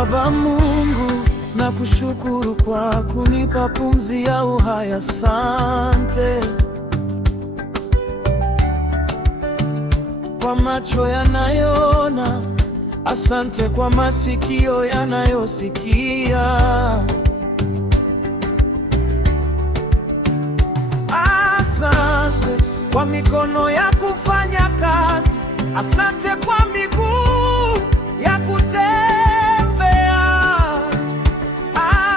Baba Mungu, nakushukuru kwa kunipa pumzi ya uhai. Asante kwa macho yanayoona, asante kwa masikio yanayosikia, asante kwa mikono ya kufanya kazi, asante kwa miguu ya kutembea,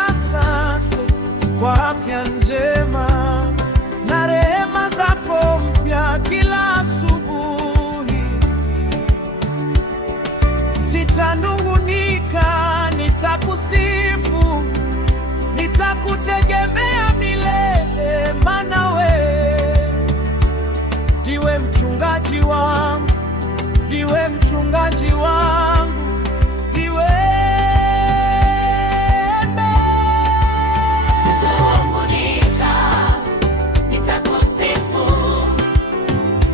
asante kwa afya njema na rehema zako mpya kila asubuhi. Sitanung'unika, nitakusifu, nitakutegemea milele, maana wewe ndiwe mchungaji wangu, ndiwe mchungaji wangu, ndiwe Sitanung'unika, nitakusifu,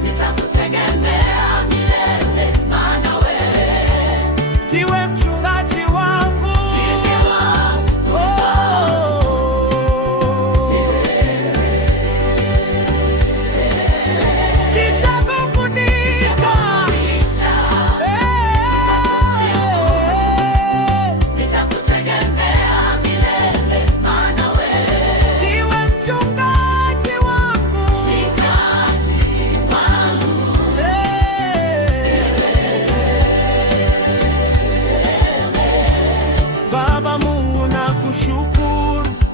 nitakutegemea milele, maana wewe ndiwe mchungaji wangu,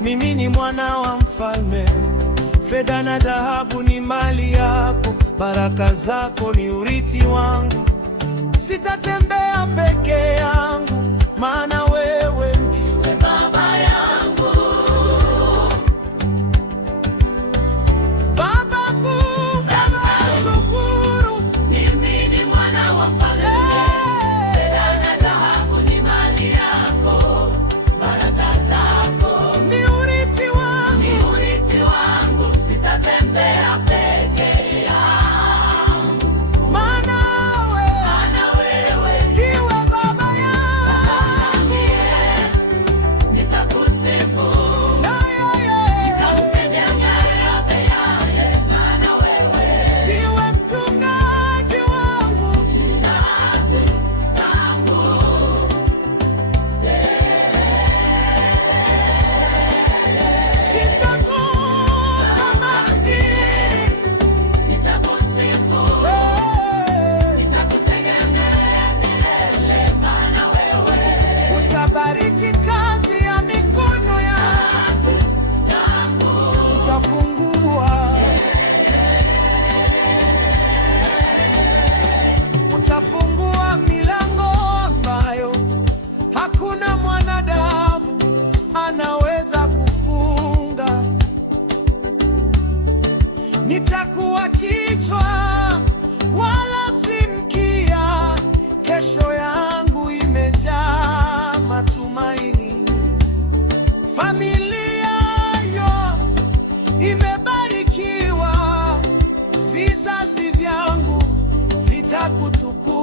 mimi ni mwana wa mfalme. Fedha na dhahabu ni mali yako, baraka zako ni urithi wangu. Sitatembea peke yangu, maana wewe ndiwe baba yangu. Baba Mungu, nakushukuru. Mimi ni mwana wa mfalme. Fedha na dhahabu ni mali yako, baraka zako ni urithi wangu. Sitatembea peke yangu, maana wewe ndiwe baba yangu. Nitakusifu, nitakutegemea milele, maana wewe ndiwe mchungaji wangu, mchungaji wangu. sitakufa maskini. Nitakusifu, nitakutegemea milele, maana wewe Utabariki kazi ya mikono yangu, utafungua milango ambayo hakuna mwanadamu anaweza kufunga. Nitakuwa kichwa wala si mkia, kesho yangu imejaa matumaini. Familia yo imebarikiwa, vizazi vyangu vitakutukuza.